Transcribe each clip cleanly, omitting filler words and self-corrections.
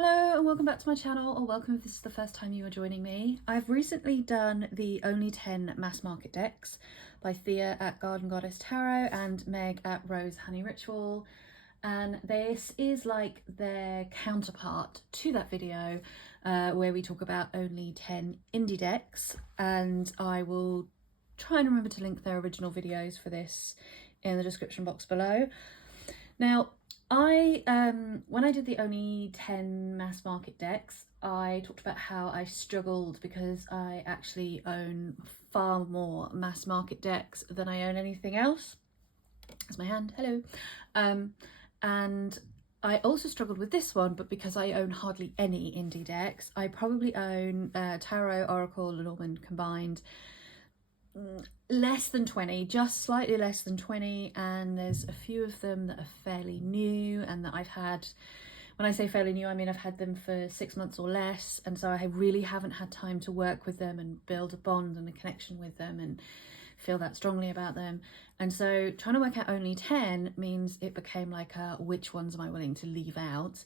Hello and welcome back to my channel, or welcome if this is the first time you are joining me. I've recently done the Only 10 mass market decks by Thea at Garden Goddess Tarot and Meg at Rose Honey Ritual, and this is like their counterpart to that video where we talk about only 10 indie decks, and I will try and remember to link their original videos for this in the description box below. Now, when I did the only 10 mass market decks, I talked about how I struggled because I actually own far more mass market decks than I own anything else. That's my hand, hello. And I also struggled with this one, but because I own hardly any indie decks, I probably own Tarot, Oracle, Lenormand combined, less than 20, just slightly less than 20, and there's a few of them that are fairly new and that I've had, when I say fairly new, I mean I've had them for 6 months or less, and so I really haven't had time to work with them and build a bond and a connection with them and feel that strongly about them. And so trying to work out only 10 means it became like which ones am I willing to leave out.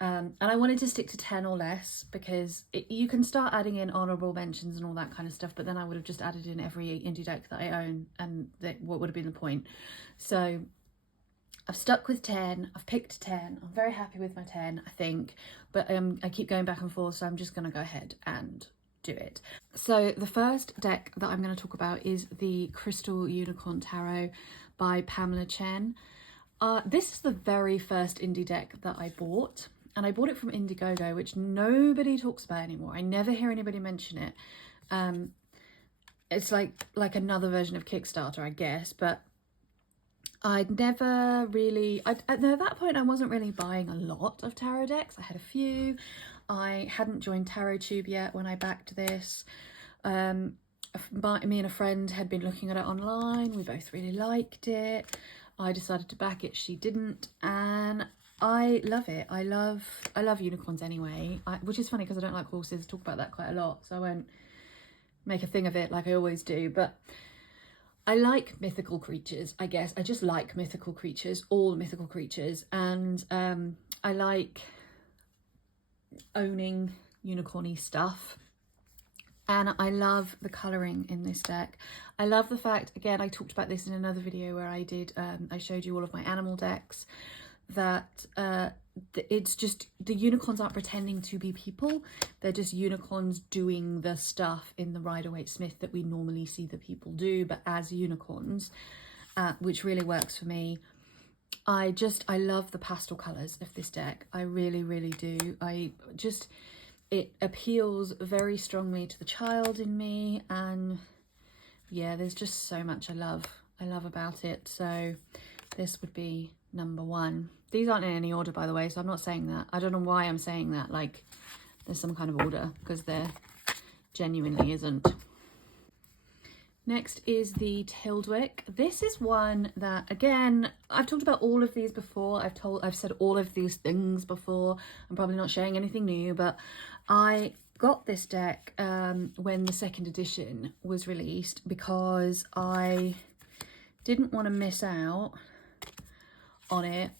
And I wanted to stick to 10 or less because you can start adding in honourable mentions and all that kind of stuff, but then I would have just added in every indie deck that I own, and what would have been the point? So I've stuck with 10, I've picked 10, I'm very happy with my 10, I think, but I keep going back and forth, so I'm just going to go ahead and do it. So the first deck that I'm going to talk about is the Crystal Unicorn Tarot by Pamela Chen. This is the very first indie deck that I bought. And I bought it from Indiegogo, which nobody talks about anymore. I never hear anybody mention it. It's like another version of Kickstarter, I guess. But I'd never really... at that point, I wasn't really buying a lot of tarot decks. I had a few. I hadn't joined TarotTube yet when I backed this. Me and a friend had been looking at it online. We both really liked it. I decided to back it. She didn't. And I love it. I love unicorns anyway, which is funny because I don't like horses. I talk about that quite a lot, so I won't make a thing of it like I always do. But I like mythical creatures, I guess. I just like mythical creatures, all mythical creatures. And I like owning unicorny stuff. And I love the colouring in this deck. I love the fact, again, I talked about this in another video where I showed you all of my animal decks, that it's just, the unicorns aren't pretending to be people. They're just unicorns doing the stuff in the Rider-Waite-Smith that we normally see the people do, but as unicorns, which really works for me. I love the pastel colours of this deck. I really, really do. It appeals very strongly to the child in me, and yeah, there's just so much I love about it. So this would be number 1. These aren't in any order, by the way, so I'm not saying that. I don't know why I'm saying that, like there's some kind of order, because there genuinely isn't. Next is the Tyldwick. This is one that, again, I've talked about all of these before. I've said all of these things before. I'm probably not sharing anything new, but I got this deck when the 2nd edition was released because I didn't want to miss out on it,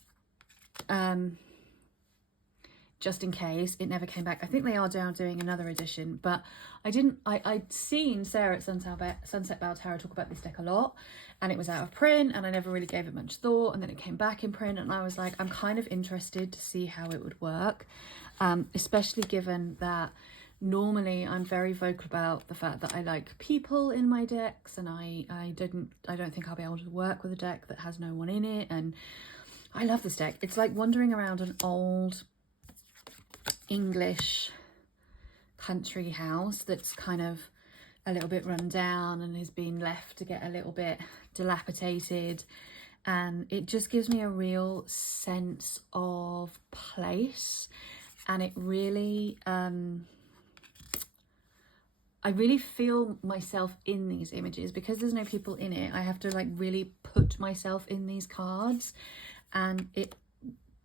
just in case it never came back. I think they are now doing another edition, but I'd seen Sarah at Sunset Bow Tarot talk about this deck a lot, and it was out of print and I never really gave it much thought, and then it came back in print and I was like, I'm kind of interested to see how it would work, especially given that normally I'm very vocal about the fact that I like people in my decks, and I don't think I'll be able to work with a deck that has no one in it. And I love this deck. It's like wandering around an old English country house that's kind of a little bit run down and has been left to get a little bit dilapidated, and it just gives me a real sense of place, and it really I really feel myself in these images. Because there's no people in it, I have to like really put myself in these cards, and it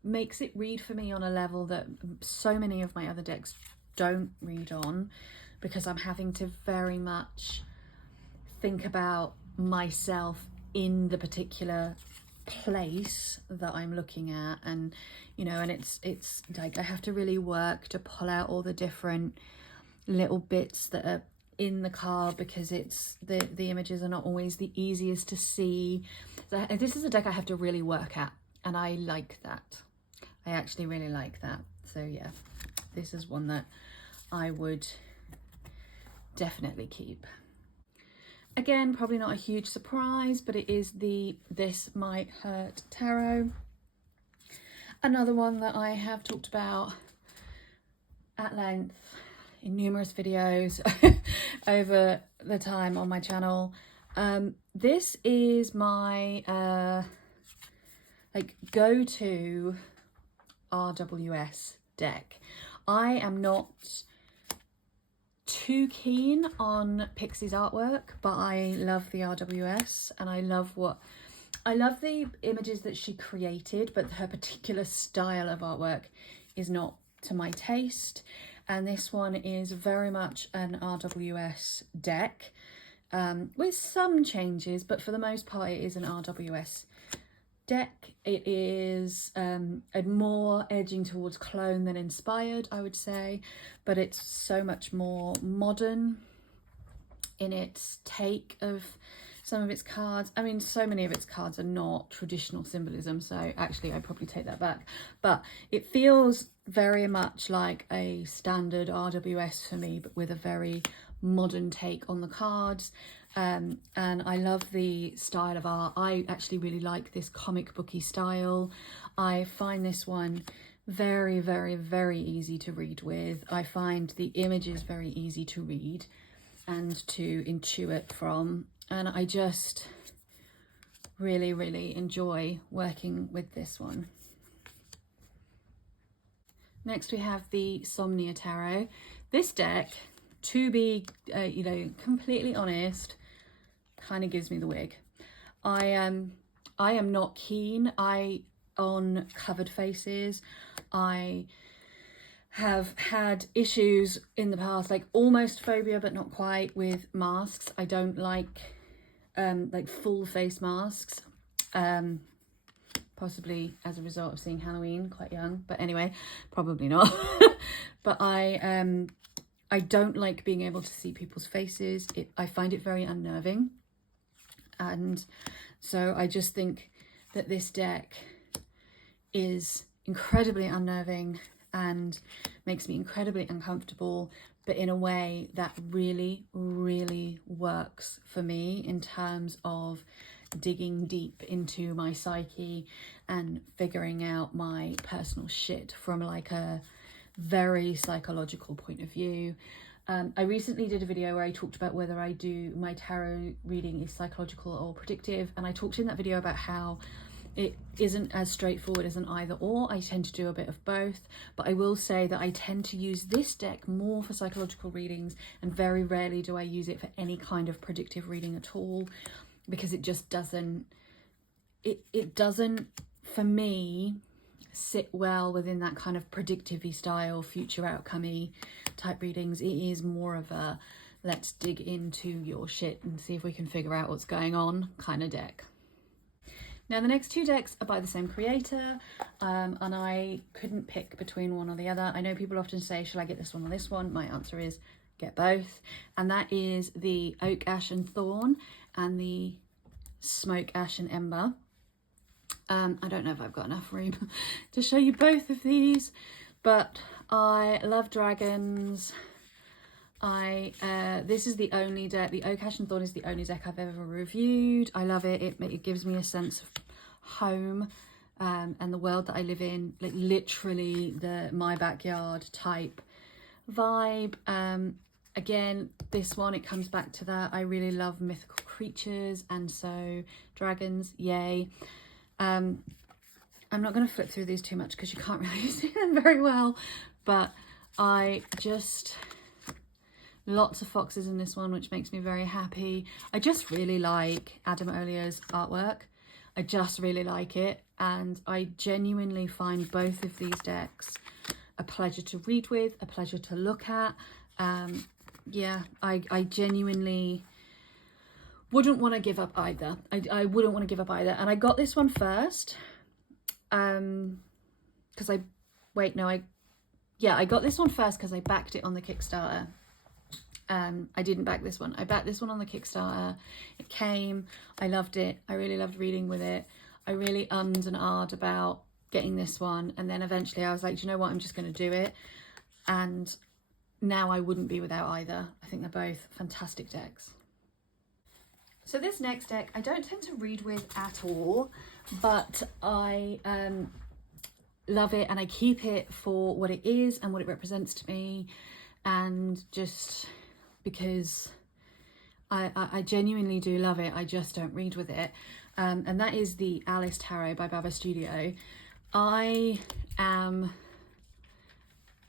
makes it read for me on a level that so many of my other decks don't read on, because I'm having to very much think about myself in the particular place that I'm looking at, and you know, and it's like I have to really work to pull out all the different little bits that are in the card, because it's the images are not always the easiest to see. So this is a deck I have to really work at, and I like that. I actually really like that. So yeah, this is one that I would definitely keep. Again, probably not a huge surprise, but it is the This Might Hurt Tarot. Another one that I have talked about at length in numerous videos over the time on my channel. This is my like go-to RWS deck. I am not too keen on Pixie's artwork, but I love the RWS, and I love the images that she created, but her particular style of artwork is not to my taste. And this one is very much an RWS deck, with some changes, but for the most part it is an RWS deck. It is more edging towards clone than inspired, I would say, but it's so much more modern in its take of some of its cards. I mean, so many of its cards are not traditional symbolism, so actually I probably take that back, but it feels very much like a standard RWS for me, but with a very modern take on the cards. And I love the style of art. I actually really like this comic booky style. I find this one very, very, very easy to read with. I find the images very easy to read and to intuit from, and I just really, really enjoy working with this one. Next we have the Somnia Tarot. This deck, to be you know, completely honest, kind of gives me the wig. I am not keen on covered faces. I have had issues in the past, like almost phobia but not quite, with masks. I don't like full face masks, possibly as a result of seeing Halloween quite young, but anyway, probably not. But I don't like being able to see people's faces. I find it very unnerving, and so I just think that this deck is incredibly unnerving and makes me incredibly uncomfortable, but in a way that really, really works for me in terms of digging deep into my psyche and figuring out my personal shit from like a very psychological point of view. I recently did a video where I talked about whether my tarot reading is psychological or predictive, and I talked in that video about how it isn't as straightforward as an either or. I tend to do a bit of both, but I will say that I tend to use this deck more for psychological readings, and very rarely do I use it for any kind of predictive reading at all, because it just doesn't, it doesn't, for me, sit well within that kind of predictive-y style, future outcome-y type readings. It is more of a let's dig into your shit and see if we can figure out what's going on kind of deck. Now the next two decks are by the same creator, and I couldn't pick between one or the other. I know people often say, shall I get this one or this one? My answer is get both, and that is the Oak, Ash and Thorn and the Smoke, Ash and Ember. I don't know if I've got enough room to show you both of these, but I love dragons. This is the only deck, the Oak, Ash and Thorn is the only deck I've ever reviewed. I love it. It gives me a sense of home and the world that I live in, like literally my backyard type vibe. Again, this one, it comes back to that. I really love mythical creatures, and so dragons, yay. I'm not going to flip through these too much because you can't really see them very well, but lots of foxes in this one, which makes me very happy. I just really like Adam Olia's artwork. I just really like it, and I genuinely find both of these decks a pleasure to read with, a pleasure to look at. Yeah, I genuinely wouldn't want to give up either. I wouldn't want to give up either. And I got this one first because I got this one first because I backed it on the Kickstarter. I didn't back this one. I backed this one on the Kickstarter. It came. I loved it. I really loved reading with it. I really ummed and ahed about getting this one. And then eventually I was like, do you know what? I'm just going to do it. And now I wouldn't be without either. I think they're both fantastic decks. So this next deck, I don't tend to read with at all, but I love it and I keep it for what it is and what it represents to me, and just because I genuinely do love it. I just don't read with it. And that is the Alice Tarot by Baba Studio. I am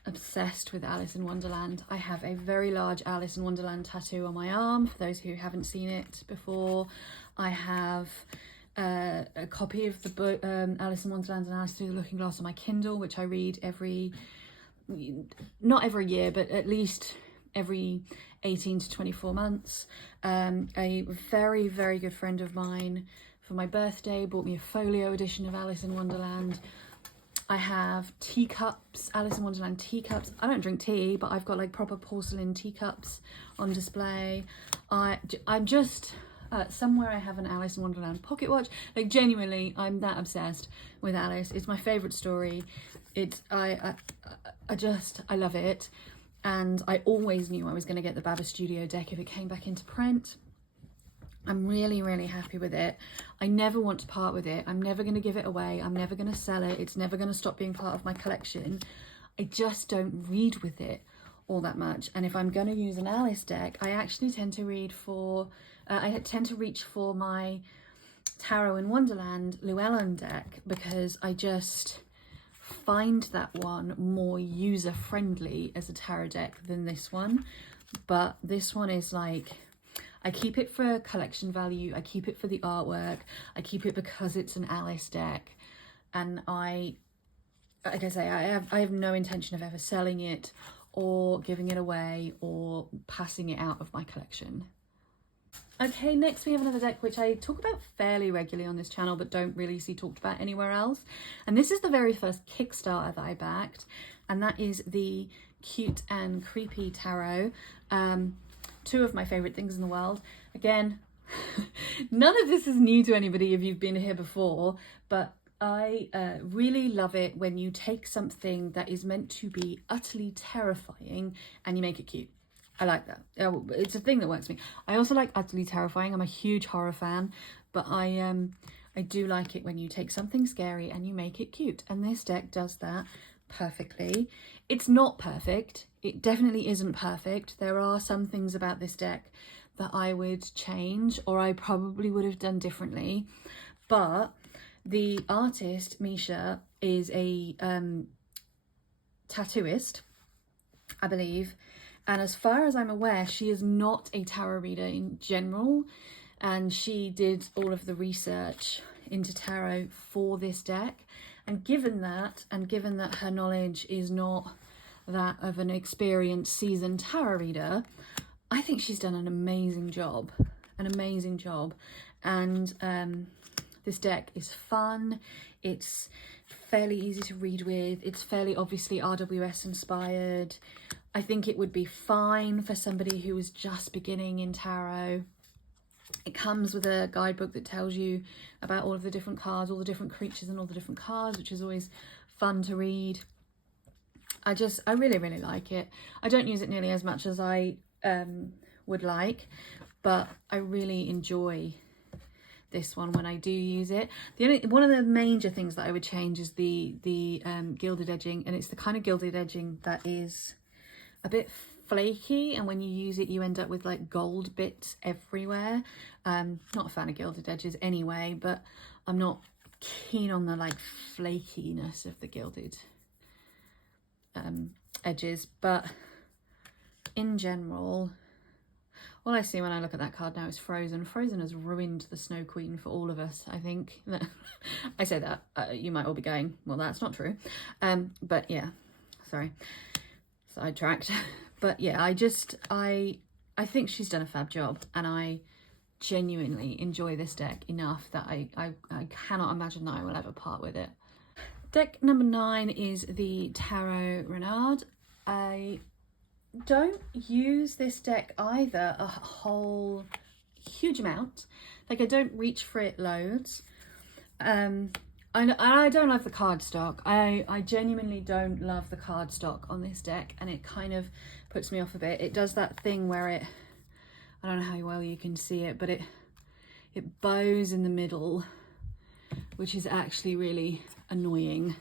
obsessed with Alice in Wonderland. I have a very large Alice in Wonderland tattoo on my arm, for those who haven't seen it before. I have a copy of the book Alice in Wonderland and Alice Through the Looking Glass on my Kindle, which I read not every year, but at least every 18 to 24 months. A very, very good friend of mine for my birthday bought me a folio edition of Alice in Wonderland. I have teacups, Alice in Wonderland teacups. I don't drink tea, but I've got like proper porcelain teacups on display. I'm just, somewhere I have an Alice in Wonderland pocket watch. Like genuinely, I'm that obsessed with Alice. It's my favourite story. I love it. And I always knew I was going to get the Baba Studio deck if it came back into print. I'm really, really happy with it. I never want to part with it. I'm never going to give it away. I'm never going to sell it. It's never going to stop being part of my collection. I just don't read with it all that much. And if I'm going to use an Alice deck, I actually tend to reach for my Tarot in Wonderland Llewellyn deck, because I just find that one more user-friendly as a tarot deck than this one. But this one is like, I keep it for collection value, I keep it for the artwork, I keep it because it's an Alice deck, and like I say, I have no intention of ever selling it or giving it away or passing it out of my collection. Okay, next we have another deck which I talk about fairly regularly on this channel but don't really see talked about anywhere else, and this is the very first Kickstarter that I backed, and that is the Cute and Creepy Tarot. Two of my favourite things in the world. Again, none of this is new to anybody if you've been here before, but I really love it when you take something that is meant to be utterly terrifying and you make it cute. I like that. It's a thing that works for me. I also like utterly terrifying. I'm a huge horror fan, but I do like it when you take something scary and you make it cute, and this deck does that perfectly. It's not perfect. It definitely isn't perfect. There are some things about this deck that I would change, or I probably would have done differently, but the artist Misha is a tattooist, I believe, and as far as I'm aware, she is not a tarot reader in general, and she did all of the research into tarot for this deck. And given that her knowledge is not that of an experienced, seasoned tarot reader, I think she's done an amazing job. And this deck is fun. It's fairly easy to read with. It's fairly obviously RWS inspired. I think it would be fine for somebody who is just beginning in tarot. It comes with a guidebook that tells you about all of the different cards, all the different creatures and all the different cards, which is always fun to read. I really, really like it. I don't use it nearly as much as I would like, but I really enjoy this one when I do use it. One of the major things that I would change is the gilded edging, and it's the kind of gilded edging that is a bit flaky, and when you use it you end up with like gold bits everywhere. Not a fan of gilded edges anyway, but I'm not keen on the like flakiness of the gilded edges. But in general, all I see when I look at that card now is Frozen. Frozen has ruined the Snow Queen for all of us, I think. I say that, you might all be going, well, that's not true. But yeah, sorry, sidetracked. But yeah, I think she's done a fab job, and I genuinely enjoy this deck enough that I cannot imagine that I will ever part with it. Deck number 9 is the Tarot Renard. I don't use this deck either a whole huge amount. Like, I don't reach for it loads. I don't love the cardstock. I genuinely don't love the cardstock on this deck, and it kind of puts me off a bit. It does that thing where it, I don't know how well you can see it, but it bows in the middle, which is actually really annoying.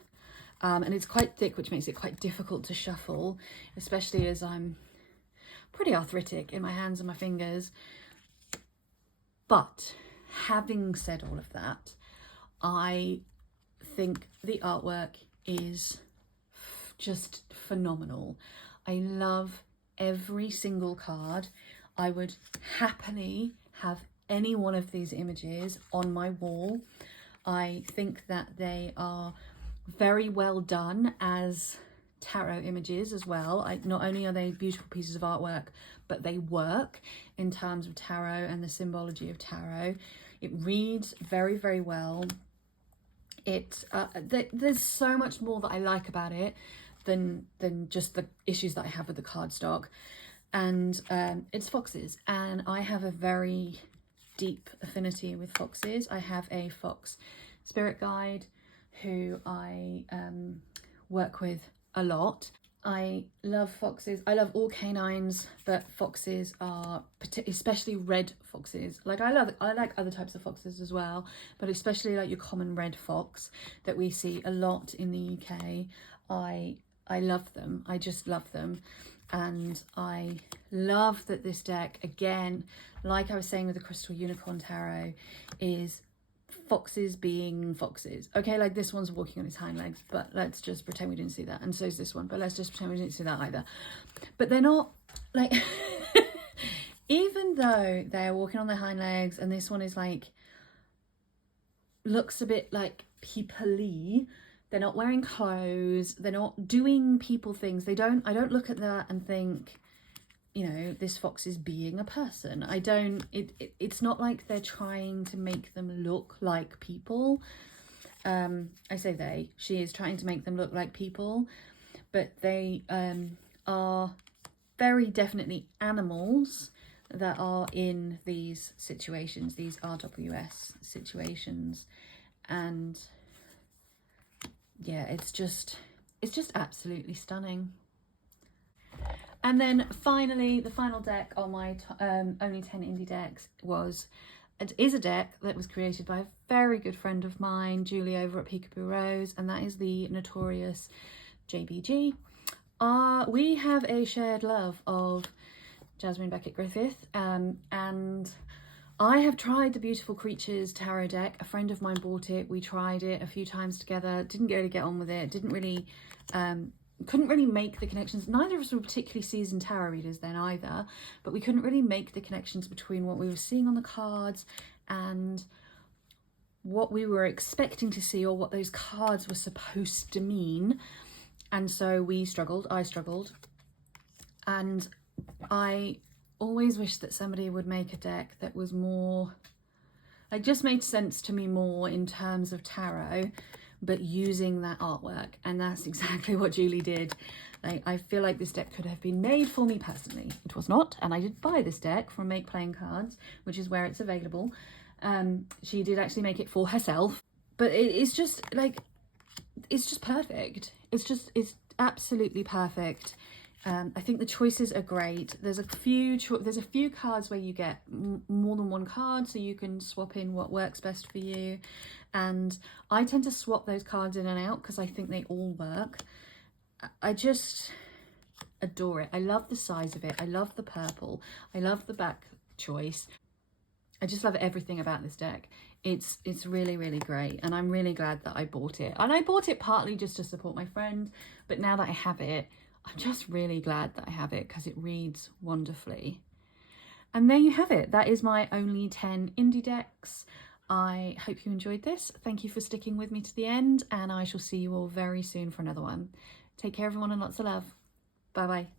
And it's quite thick, which makes it quite difficult to shuffle, especially as I'm pretty arthritic in my hands and my fingers. But having said all of that, I think the artwork is just phenomenal. I love every single card. I would happily have any one of these images on my wall. I think that they are very well done as tarot images as well. Not only are they beautiful pieces of artwork, but they work in terms of tarot and the symbology of tarot. It reads very, very well. There's so much more that I like about it than just the issues that I have with the cardstock. And it's foxes, and I have a very deep affinity with foxes. I have a fox spirit guide who I work with a lot. I love foxes. I love all canines, but foxes are especially red foxes. Like, I like other types of foxes as well, but especially like your common red fox that we see a lot in the UK. I love them. I just love them. And I love that this deck, again, like I was saying with the Crystal Unicorn Tarot, is foxes being foxes. Okay, like this one's walking on his hind legs, but let's just pretend we didn't see that. And so is this one, but let's just pretend we didn't see that either. But they're not like even though they're walking on their hind legs, and this one is like, looks a bit like people-y, they're not wearing clothes, they're not doing people things. I don't look at that and think, you know, this fox is being a person. It's not like they're trying to make them look like people. I say she is trying to make them look like people, but they are very definitely animals that are in these situations, these RWS situations. And yeah, it's just absolutely stunning. And then finally, the final deck on my only 10 indie decks is a deck that was created by a very good friend of mine, Julie, over at Peekaboo Rose, and that is the Notorious JBG. We have a shared love of Jasmine Beckett Griffith, and I have tried the Beautiful Creatures tarot deck. A friend of mine bought it. We tried it a few times together. Didn't really get on with it. Didn't really, couldn't really make the connections. Neither of us were particularly seasoned tarot readers then either, but we couldn't really make the connections between what we were seeing on the cards and what we were expecting to see, or what those cards were supposed to mean. And so we struggled. I struggled. And I always wish that somebody would make a deck that was more, like, just made sense to me more in terms of tarot, but using that artwork. And that's exactly what Julie did. Like, I feel like this deck could have been made for me personally. It was not, and I did buy this deck from Make Playing Cards, which is where it's available. She did actually make it for herself, but it's just like, it's just perfect. It's absolutely perfect. I think the choices are great. There's a few cards where you get more than one card, so you can swap in what works best for you. And I tend to swap those cards in and out because I think they all work. I just adore it. I love the size of it. I love the purple. I love the back choice. I just love everything about this deck. It's really, really great, and I'm really glad that I bought it. And I bought it partly just to support my friend, but now that I have it, I'm just really glad that I have it because it reads wonderfully. And there you have it. That is my only 10 indie decks. I hope you enjoyed this. Thank you for sticking with me to the end, and I shall see you all very soon for another one. Take care, everyone, and lots of love. Bye bye.